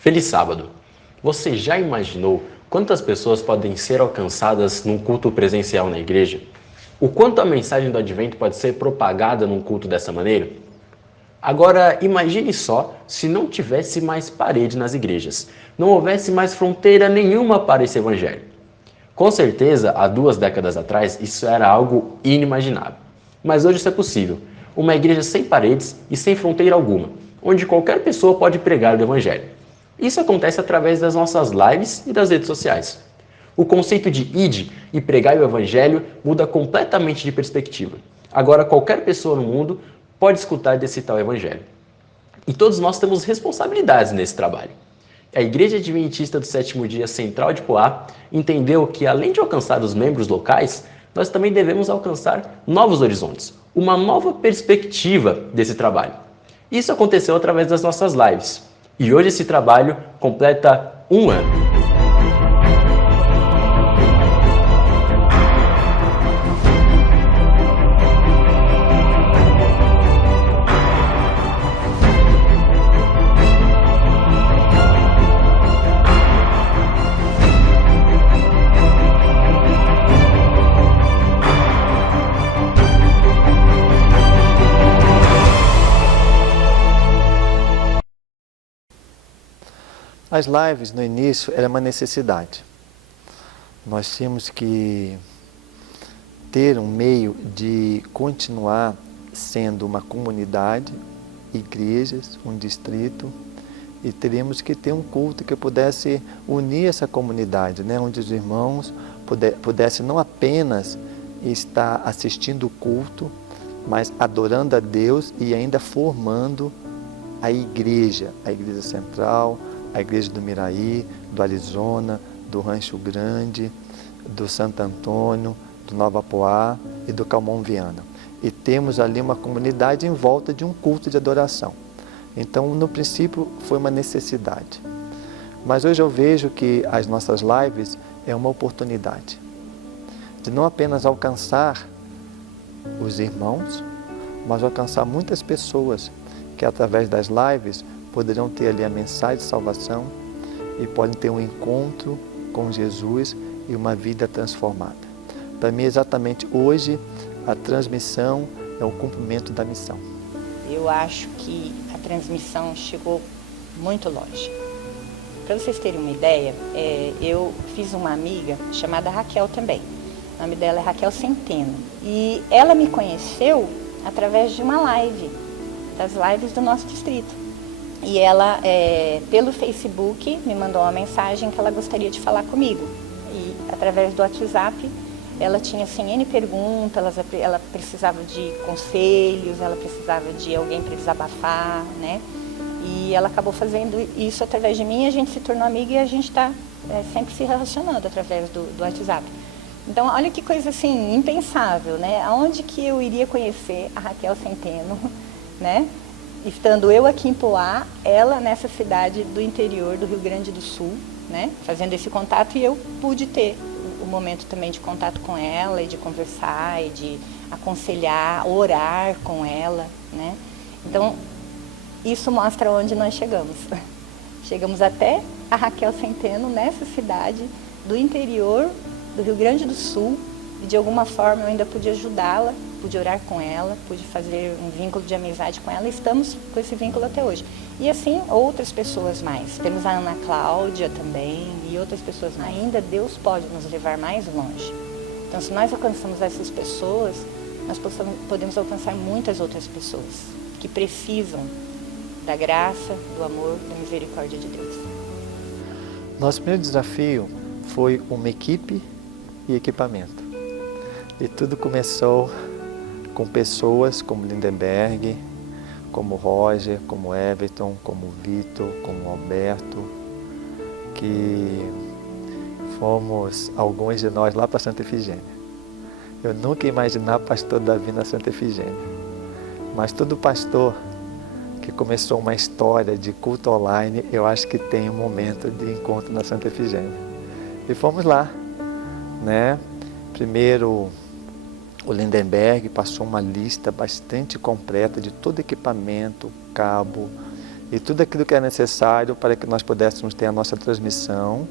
Feliz sábado! Você já imaginou quantas pessoas podem ser alcançadas num culto presencial na igreja? O quanto a mensagem do Advento pode ser propagada num culto dessa maneira? Agora, imagine só se não tivesse mais parede nas igrejas, não houvesse mais fronteira nenhuma para esse evangelho. Com certeza, há 2 décadas atrás, isso era algo inimaginável. Mas hoje isso é possível. Uma igreja sem paredes e sem fronteira alguma, onde qualquer pessoa pode pregar o evangelho. Isso acontece através das nossas lives e das redes sociais. O conceito de ide e pregar o evangelho muda completamente de perspectiva. Agora qualquer pessoa no mundo pode escutar desse tal evangelho. E todos nós temos responsabilidades nesse trabalho. A Igreja Adventista do Sétimo Dia Central de Poá entendeu que, além de alcançar os membros locais, nós também devemos alcançar novos horizontes, uma nova perspectiva desse trabalho. Isso aconteceu através das nossas lives. E hoje esse trabalho completa 1 ano. As lives no início era uma necessidade. Nós tínhamos que ter um meio de continuar sendo uma comunidade, igrejas, um distrito, e teríamos que ter um culto que pudesse unir essa comunidade, né? Onde os irmãos pudessem não apenas estar assistindo o culto, mas adorando a Deus e ainda formando a igreja central, a igreja do Miraí, do Arizona, do Rancho Grande, do Santo Antônio, do Nova Poá e do Calmon Viana. E temos ali uma comunidade em volta de um culto de adoração. Então, no princípio, foi uma necessidade. Mas hoje eu vejo que as nossas lives é uma oportunidade de não apenas alcançar os irmãos, mas alcançar muitas pessoas que através das lives poderão ter ali a mensagem de salvação e podem ter um encontro com Jesus e uma vida transformada. Para mim, exatamente hoje, a transmissão é o cumprimento da missão. Eu acho que a transmissão chegou muito longe. Para vocês terem uma ideia, eu fiz uma amiga chamada Raquel também. O nome dela é Raquel Centeno. E ela me conheceu através de uma live, das lives do nosso distrito. E ela, pelo Facebook, me mandou uma mensagem que ela gostaria de falar comigo. E através do WhatsApp, ela tinha assim, N perguntas, ela precisava de conselhos, ela precisava de alguém para desabafar, né? E ela acabou fazendo isso através de mim, a gente se tornou amiga e a gente está sempre se relacionando através do WhatsApp. Então, olha que coisa assim, impensável, né? Aonde que eu iria conhecer a Raquel Centeno, né? Estando eu aqui em Poá, ela nessa cidade do interior do Rio Grande do Sul, né? Fazendo esse contato, e eu pude ter o momento também de contato com ela e de conversar e de aconselhar, orar com ela, né? Então, isso mostra onde nós chegamos. Chegamos até a Raquel Centeno nessa cidade do interior do Rio Grande do Sul, e de alguma forma eu ainda pude ajudá-la, pude orar com ela, pude fazer um vínculo de amizade com ela, e estamos com esse vínculo até hoje. E assim, outras pessoas mais. Temos a Ana Cláudia também, e outras pessoas mais. Ainda Deus pode nos levar mais longe. Então, se nós alcançamos essas pessoas, nós podemos alcançar muitas outras pessoas que precisam da graça, do amor, da misericórdia de Deus. Nosso primeiro desafio foi uma equipe e equipamento. E tudo começou com pessoas como Lindenberg, como Roger, como Everton, como Vitor, como Alberto, que fomos, alguns de nós, lá para Santa Efigênia. Eu nunca ia imaginar pastor Davi na Santa Efigênia, mas todo pastor que começou uma história de culto online, eu acho que tem um momento de encontro na Santa Efigênia. E fomos lá, né? Primeiro, o Lindenberg passou uma lista bastante completa de todo equipamento, cabo, e tudo aquilo que é necessário para que nós pudéssemos ter a nossa transmissão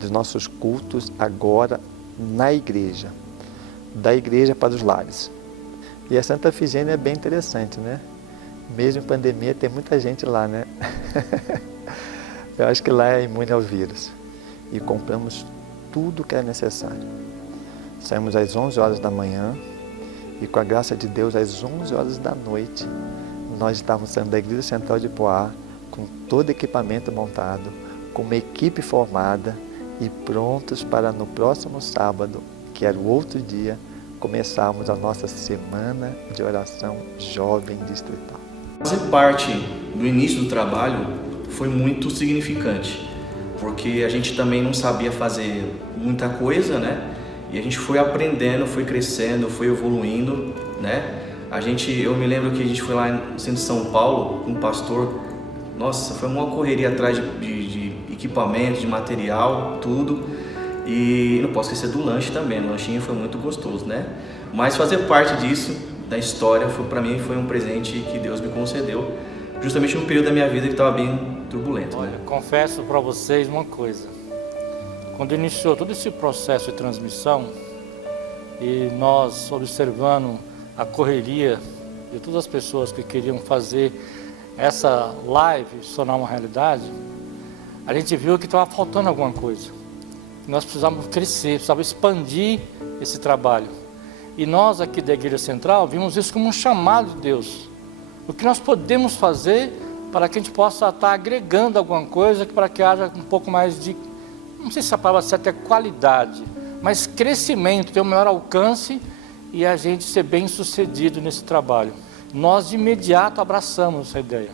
dos nossos cultos agora na igreja, da igreja para os lares. E a Santa Efigênia é bem interessante, né? Mesmo em pandemia tem muita gente lá, né? Eu acho que lá é imune ao vírus. E compramos tudo que é necessário. Saímos às 11 horas da manhã e com a graça de Deus, às 11 horas da noite, nós estávamos saindo da Igreja Central de Poá, com todo equipamento montado, com uma equipe formada e prontos para no próximo sábado, que era o outro dia, começarmos a nossa semana de oração jovem distrital. Fazer parte do início do trabalho foi muito significante, porque a gente também não sabia fazer muita coisa, né? E a gente foi aprendendo, foi crescendo, foi evoluindo, né? Eu me lembro que a gente foi lá no centro de São Paulo com um pastor. Nossa, foi uma correria atrás de equipamento, de material, tudo. E não posso esquecer do lanche também, o lanchinho foi muito gostoso, né? Mas fazer parte disso, da história, para mim foi um presente que Deus me concedeu, justamente num período da minha vida que estava bem turbulento. Olha, né? Confesso para vocês uma coisa. Quando iniciou todo esse processo de transmissão, e nós observando a correria de todas as pessoas que queriam fazer essa live se tornar uma realidade, a gente viu que estava faltando alguma coisa. Nós precisávamos crescer, precisávamos expandir esse trabalho. E nós aqui da Igreja Central vimos isso como um chamado de Deus. O que nós podemos fazer para que a gente possa estar agregando alguma coisa, para que haja um pouco mais de, não sei se a palavra certa é qualidade, mas crescimento, ter um maior alcance e a gente ser bem sucedido nesse trabalho. Nós de imediato abraçamos essa ideia,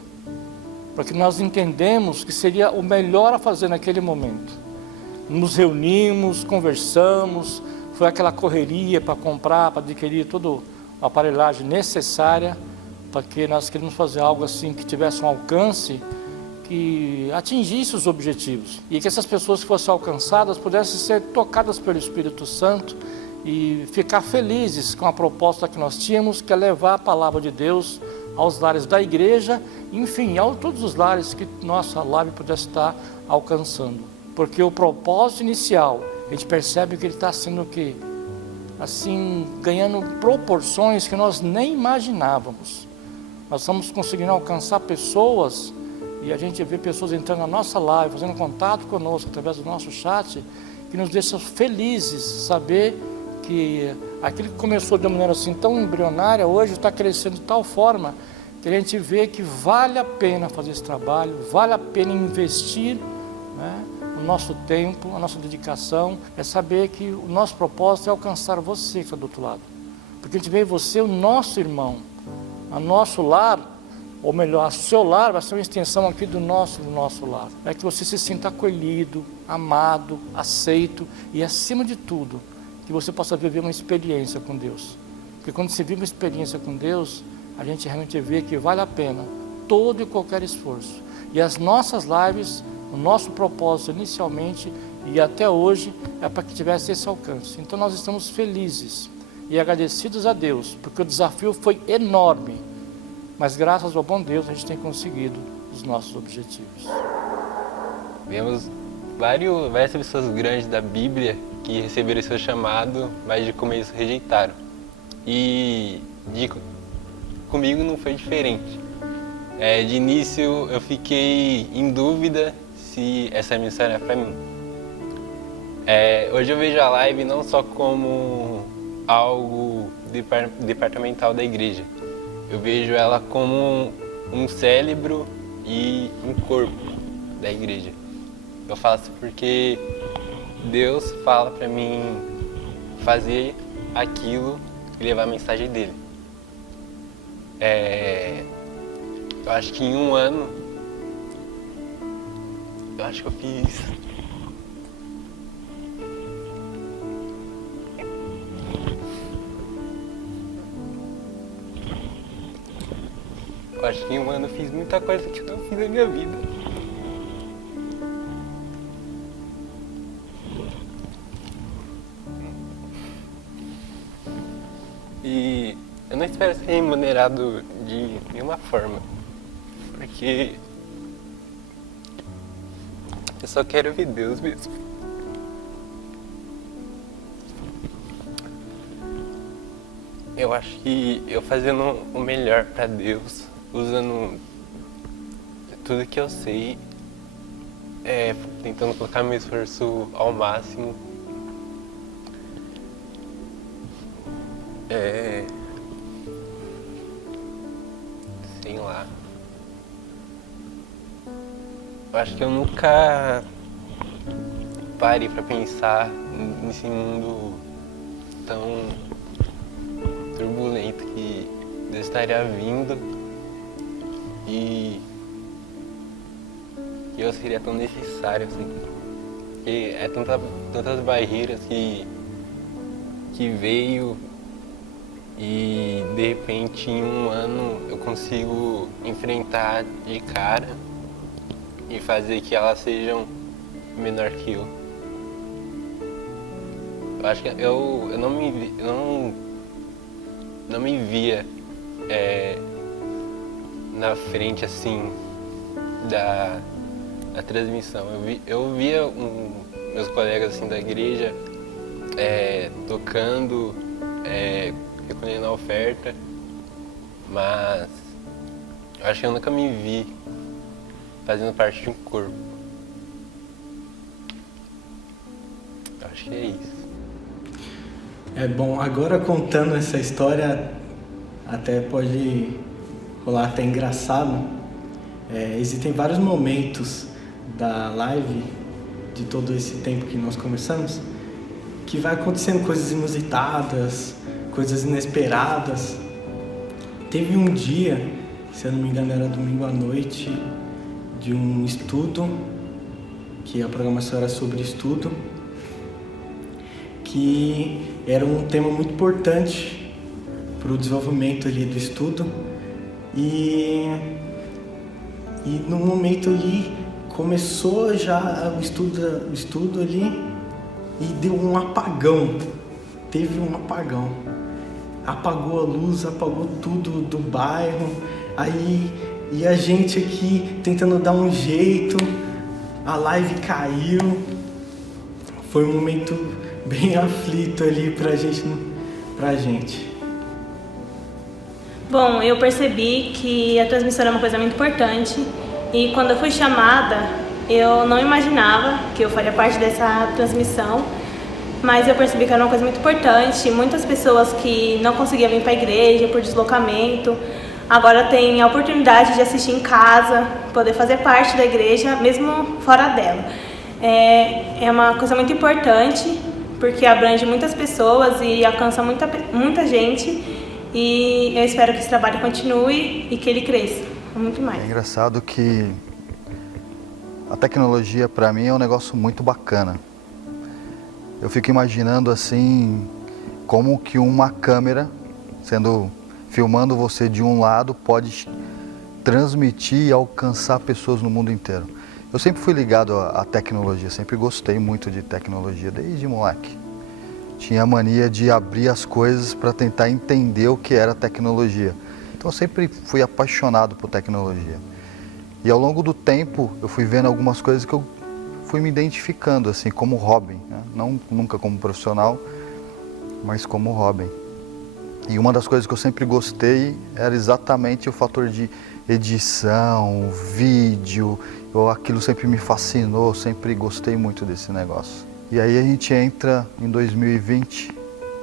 porque nós entendemos que seria o melhor a fazer naquele momento. Nos reunimos, conversamos, foi aquela correria para comprar, para adquirir toda a aparelhagem necessária, porque nós queríamos fazer algo assim que tivesse um alcance, que atingisse os objetivos e que essas pessoas que fossem alcançadas pudessem ser tocadas pelo Espírito Santo e ficar felizes com a proposta que nós tínhamos, que é levar a palavra de Deus aos lares da igreja, enfim, a todos os lares que nossa live pudesse estar alcançando. Porque o propósito inicial, a gente percebe que ele está sendo o quê? Assim, ganhando proporções que nós nem imaginávamos. Nós estamos conseguindo alcançar pessoas e a gente vê pessoas entrando na nossa live, fazendo contato conosco através do nosso chat, que nos deixa felizes saber que aquilo que começou de uma maneira assim tão embrionária, hoje está crescendo de tal forma que a gente vê que vale a pena fazer esse trabalho, vale a pena investir, né, o nosso tempo, a nossa dedicação, é saber que o nosso propósito é alcançar você que está do outro lado. Porque a gente vê você, o nosso irmão, o nosso lar, ou melhor, o seu lar vai ser uma extensão aqui do nosso lar. É que você se sinta acolhido, amado, aceito e, acima de tudo, que você possa viver uma experiência com Deus. Porque quando você vive uma experiência com Deus, a gente realmente vê que vale a pena todo e qualquer esforço. E as nossas lives, o nosso propósito inicialmente e até hoje é para que tivesse esse alcance. Então nós estamos felizes e agradecidos a Deus, porque o desafio foi enorme, mas graças ao bom Deus a gente tem conseguido os nossos objetivos. Vemos várias pessoas grandes da Bíblia que receberam seu chamado, mas de começo rejeitaram. E comigo não foi diferente. De início eu fiquei em dúvida se essa missão era para mim. Hoje eu vejo a live não só como algo departamental da igreja. Eu vejo ela como um cérebro e um corpo da igreja. Eu faço porque Deus fala para mim fazer aquilo e levar a mensagem dele. Eu acho que em um ano, eu acho que eu fiz muita coisa que eu não fiz na minha vida. E eu não espero ser remunerado de nenhuma forma, porque Eu só quero ver Deus mesmo. Eu acho que eu fazendo o melhor para Deus, usando tudo que eu sei, tentando colocar meu esforço ao máximo. Sei lá. Eu acho que eu nunca parei pra pensar nesse mundo tão turbulento que Deus estaria vindo e que eu seria tão necessário assim. Porque é tantas barreiras que veio e de repente em um ano eu consigo enfrentar de cara e fazer que elas sejam menor que eu. Eu acho que eu não me via na frente assim da transmissão. Eu via meus colegas assim da igreja tocando, recolhendo a oferta, mas eu acho que eu nunca me vi fazendo parte de um corpo. Eu acho que é isso. Bom, agora contando essa história, até pode rolar até engraçado. Existem vários momentos da live, de todo esse tempo que nós conversamos, que vai acontecendo coisas inusitadas, coisas inesperadas. Teve um dia, se eu não me engano era domingo à noite, de um estudo, que a programação era sobre estudo, que era um tema muito importante para o desenvolvimento ali do estudo, e no momento ali começou já o estudo ali e deu um apagão, teve um apagão, apagou a luz, apagou tudo do bairro, aí e a gente aqui tentando dar um jeito, a live caiu, foi um momento bem aflito ali pra gente. Bom, eu percebi que a transmissão era uma coisa muito importante e quando eu fui chamada, eu não imaginava que eu faria parte dessa transmissão, mas eu percebi que era uma coisa muito importante. Muitas pessoas que não conseguiam vir para a igreja por deslocamento, agora têm a oportunidade de assistir em casa, poder fazer parte da igreja, mesmo fora dela. É uma coisa muito importante, porque abrange muitas pessoas e alcança muita gente, e eu espero que esse trabalho continue e que ele cresça muito mais. É engraçado que a tecnologia para mim é um negócio muito bacana. Eu fico imaginando assim, como que uma câmera filmando você de um lado pode transmitir e alcançar pessoas no mundo inteiro. Eu sempre fui ligado à tecnologia, sempre gostei muito de tecnologia, desde moleque. Tinha a mania de abrir as coisas para tentar entender o que era tecnologia. Então eu sempre fui apaixonado por tecnologia. E ao longo do tempo eu fui vendo algumas coisas que eu fui me identificando assim como hobby, né? Não nunca como profissional, mas como hobby. E uma das coisas que eu sempre gostei era exatamente o fator de edição, vídeo. Aquilo sempre me fascinou, sempre gostei muito desse negócio. E aí a gente entra em 2020,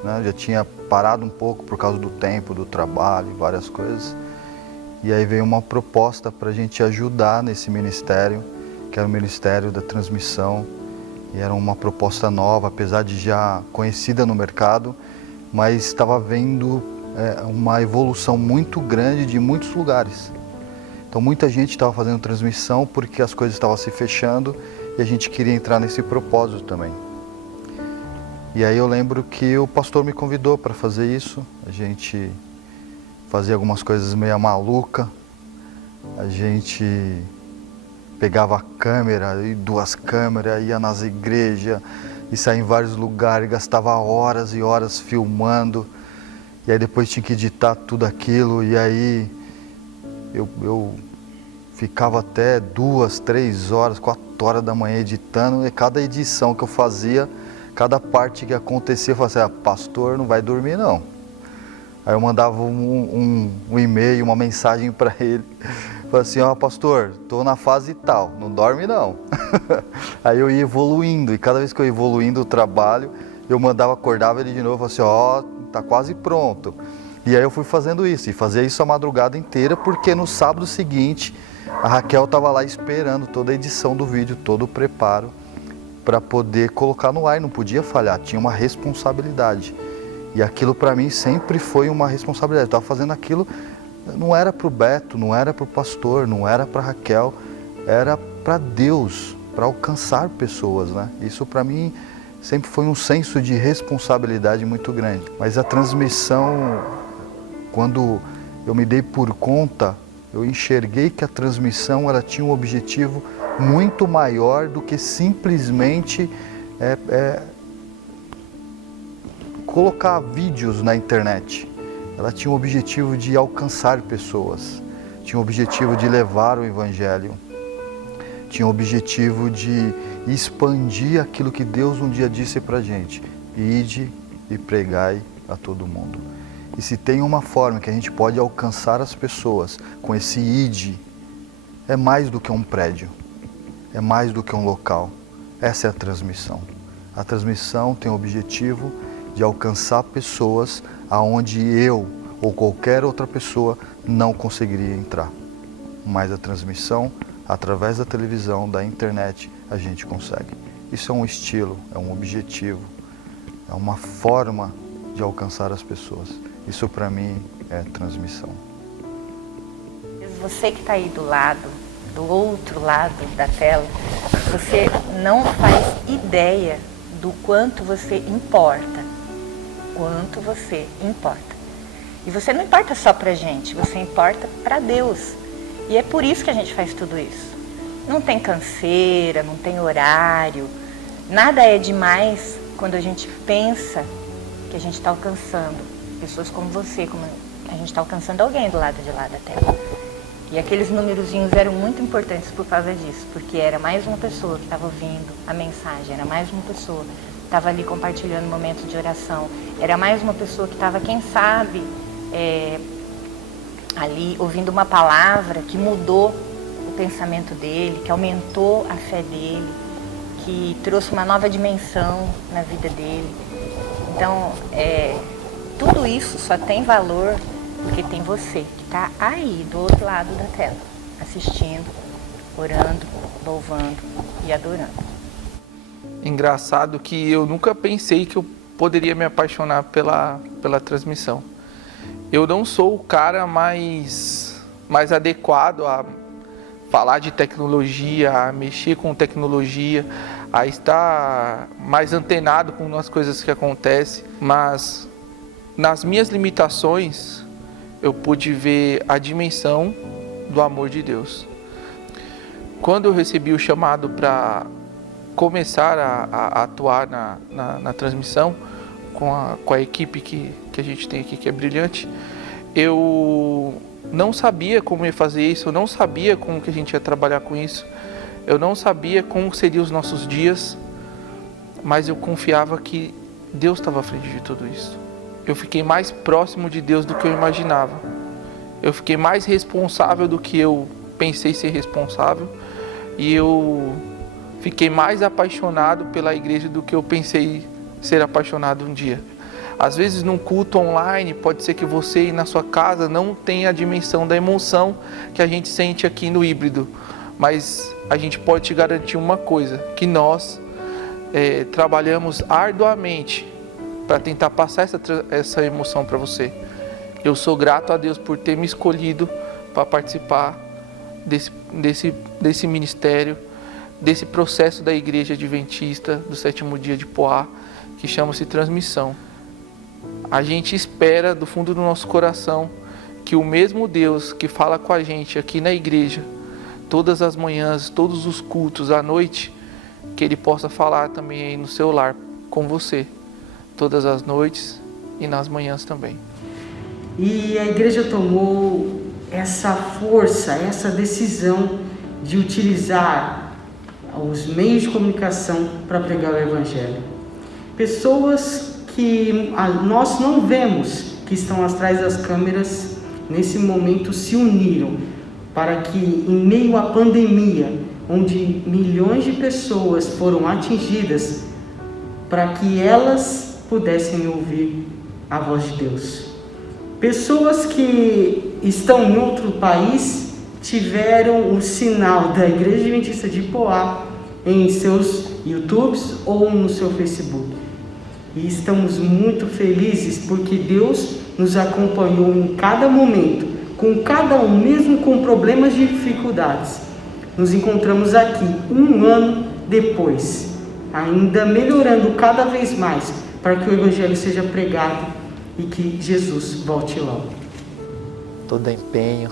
né? Já tinha parado um pouco por causa do tempo, do trabalho, várias coisas. E aí veio uma proposta para a gente ajudar nesse ministério, que era o Ministério da Transmissão. E era uma proposta nova, apesar de já conhecida no mercado, mas estava vendo uma evolução muito grande de muitos lugares. Então muita gente estava fazendo transmissão porque as coisas estavam se fechando e a gente queria entrar nesse propósito também. E aí eu lembro que o pastor me convidou para fazer isso. A gente fazia algumas coisas meio maluca. A gente pegava a câmera e 2 câmeras, ia nas igrejas e saía em vários lugares, gastava horas e horas filmando. E aí depois tinha que editar tudo aquilo, e aí eu ficava até 2, 3 horas, 4 horas da manhã editando, e cada edição que eu fazia, cada parte que acontecia, eu falava assim, pastor, não vai dormir não. Aí eu mandava um e-mail, uma mensagem para ele, falava assim, pastor, estou na fase tal, não dorme não. Aí eu ia evoluindo, e cada vez que eu ia evoluindo o trabalho, eu acordava ele de novo, falava assim, tá quase pronto. E aí eu fui fazendo isso, e fazia isso a madrugada inteira, porque no sábado seguinte, a Raquel estava lá esperando toda a edição do vídeo, todo o preparo, para poder colocar no ar, e não podia falhar, tinha uma responsabilidade. E aquilo para mim sempre foi uma responsabilidade, eu estava fazendo aquilo, não era para o Beto, não era para o pastor, não era para a Raquel, era para Deus, para alcançar pessoas, né? Isso para mim sempre foi um senso de responsabilidade muito grande. Mas a transmissão, quando eu me dei por conta, eu enxerguei que a transmissão ela tinha um objetivo muito maior do que simplesmente colocar vídeos na internet. Ela tinha o objetivo de alcançar pessoas, tinha o objetivo de levar o Evangelho, tinha o objetivo de expandir aquilo que Deus um dia disse pra gente: ide e pregai a todo mundo. E se tem uma forma que a gente pode alcançar as pessoas com esse ide, é mais do que um prédio, é mais do que um local. Essa é a transmissão. A transmissão tem o objetivo de alcançar pessoas aonde eu ou qualquer outra pessoa não conseguiria entrar. Mas a transmissão, através da televisão, da internet, a gente consegue. Isso é um estilo, é um objetivo, é uma forma de alcançar as pessoas. Isso para mim é transmissão. Você que está aí do outro lado da tela, você não faz ideia do quanto você importa. Quanto você importa. E você não importa só pra gente, você importa pra Deus. E é por isso que a gente faz tudo isso. Não tem canseira, não tem horário, nada é demais quando a gente pensa que a gente está alcançando pessoas como você, como a gente está alcançando alguém do lado de lá da tela. E aqueles numerozinhos eram muito importantes por causa disso, porque era mais uma pessoa que estava ouvindo a mensagem, era mais uma pessoa que estava ali compartilhando um momento de oração, era mais uma pessoa que estava, quem sabe, ali ouvindo uma palavra que mudou o pensamento dele, que aumentou a fé dele, que trouxe uma nova dimensão na vida dele. Então, tudo isso só tem valor porque tem você que está aí do outro lado da tela, assistindo, orando, louvando e adorando. Engraçado que eu nunca pensei que eu poderia me apaixonar pela transmissão. Eu não sou o cara mais adequado a falar de tecnologia, a mexer com tecnologia, a estar mais antenado com as coisas que acontecem, mas nas minhas limitações eu pude ver a dimensão do amor de Deus. Quando eu recebi o chamado para começar a atuar na transmissão com a equipe que a gente tem aqui, que é brilhante, eu não sabia como ia fazer isso, eu não sabia como que a gente ia trabalhar com isso, eu não sabia como seriam os nossos dias, mas eu confiava que Deus estava à frente de tudo isso. Eu fiquei mais próximo de Deus do que eu imaginava. Eu fiquei mais responsável do que eu pensei ser responsável, e eu fiquei mais apaixonado pela igreja do que eu pensei ser apaixonado um dia. Às vezes num culto online, pode ser que você e na sua casa não tenha a dimensão da emoção que a gente sente aqui no híbrido, mas a gente pode te garantir uma coisa, que nós trabalhamos arduamente para tentar passar essa emoção para você. Eu sou grato a Deus por ter me escolhido para participar desse ministério, desse processo da Igreja Adventista do Sétimo Dia de Poá, que chama-se Transmissão. A gente espera do fundo do nosso coração que o mesmo Deus que fala com a gente aqui na igreja, todas as manhãs, todos os cultos à noite, que Ele possa falar também aí no seu lar com você, todas as noites e nas manhãs também. E a igreja tomou essa força, essa decisão de utilizar os meios de comunicação para pregar o Evangelho. Pessoas que nós não vemos, que estão atrás das câmeras, nesse momento se uniram para que, em meio à pandemia, onde milhões de pessoas foram atingidas, para que elas pudessem ouvir a voz de Deus. Pessoas que estão em outro país tiveram o sinal da Igreja Adventista de Poá em seus YouTubes ou no seu Facebook. E estamos muito felizes porque Deus nos acompanhou em cada momento, com cada um, mesmo com problemas e dificuldades. Nos encontramos aqui 1 ano depois, ainda melhorando cada vez mais para que o Evangelho seja pregado e que Jesus volte logo. Todo empenho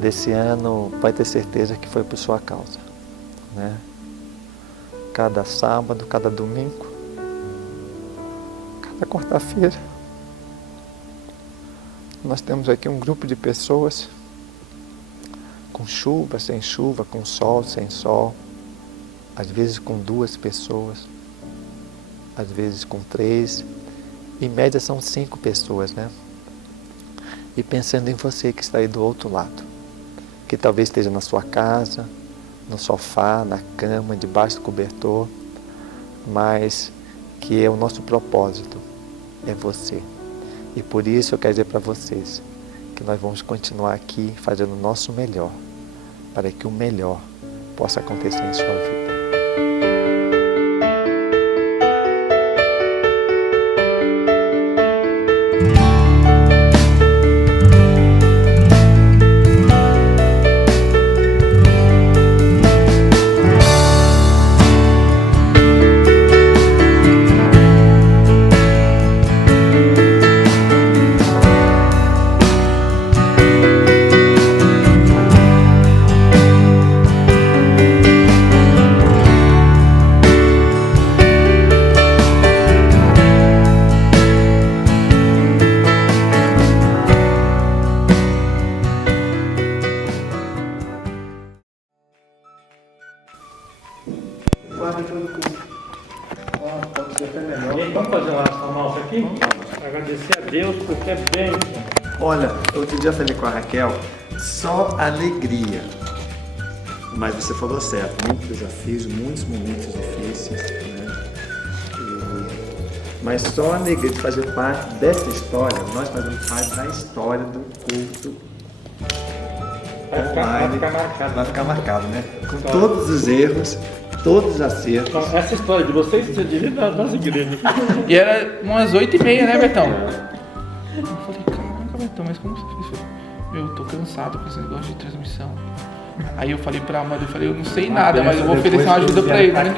desse ano, pode ter certeza que foi por sua causa, né? Cada sábado, cada domingo, cada quarta-feira, nós temos aqui um grupo de pessoas, com chuva, sem chuva, com sol, sem sol, às vezes com 2 pessoas, às vezes com 3, em média são 5 pessoas, né? E pensando em você que está aí do outro lado, que talvez esteja na sua casa, no sofá, na cama, debaixo do cobertor, mas que é o nosso propósito, é você. E por isso eu quero dizer para vocês que nós vamos continuar aqui fazendo o nosso melhor, para que o melhor possa acontecer em sua vida. Vamos fazer uma oração nossa aqui? Agradecer a Deus porque é bênção. Olha, outro dia eu falei com a Raquel, só alegria. Mas você falou certo, muitos desafios, muitos momentos difíceis, né? Mas só a alegria de fazer parte dessa história, nós fazemos parte da história do culto online. Vai ficar marcado, né? Com todos os erros, todos os acertos. Essa história de vocês você diria das igrejas. E era umas 8h30, né, Betão? Eu falei, caraca, Betão, mas como você fez? Eu tô cansado com esse negócio de transmissão. Aí eu falei pra Amanda, eu não sei nada, mas eu vou oferecer uma ajuda pra ele, né?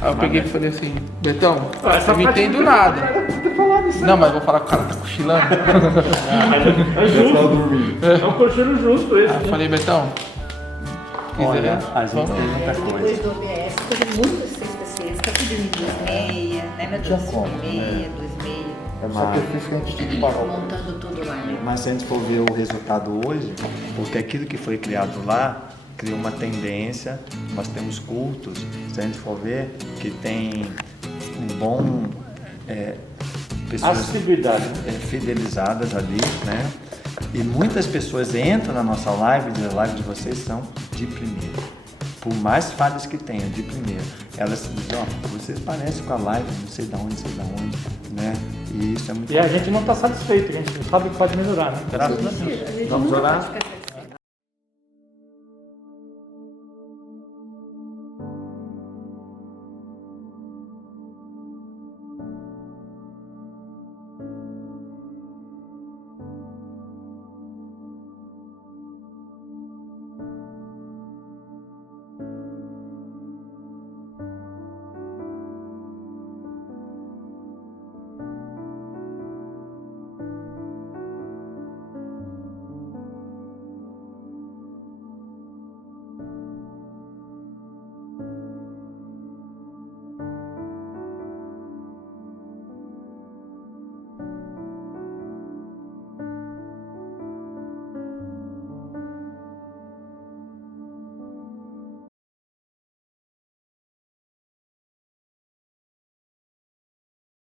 Aí eu peguei e falei assim, Betão, eu não entendo nada. Não, mas eu vou falar que o cara tá cochilando. É justo. É um cochilo justo esse. Aí eu falei, Betão, olha, a gente tem muita coisa. Depois do OBS, teve muitas sextas-feiras, tá tudo em 2,6, né, meu Deus? 1,5, 2,6. Sacrifício que a gente tinha que pagar. Montando tudo lá, né? Mas se a gente for ver o resultado hoje, porque aquilo que foi criado lá criou uma tendência, nós temos cultos, se a gente for ver, que tem um bom pessoas fidelizadas ali, né? E muitas pessoas entram na nossa live, e as lives de vocês são de primeira. Por mais falhas que tenham, de primeira. Elas dizem, ó, vocês parecem com a live, não sei de onde, né? E isso é muito E a gente não está satisfeito, a gente sabe que pode melhorar, né? Graças a Deus. Vamos orar?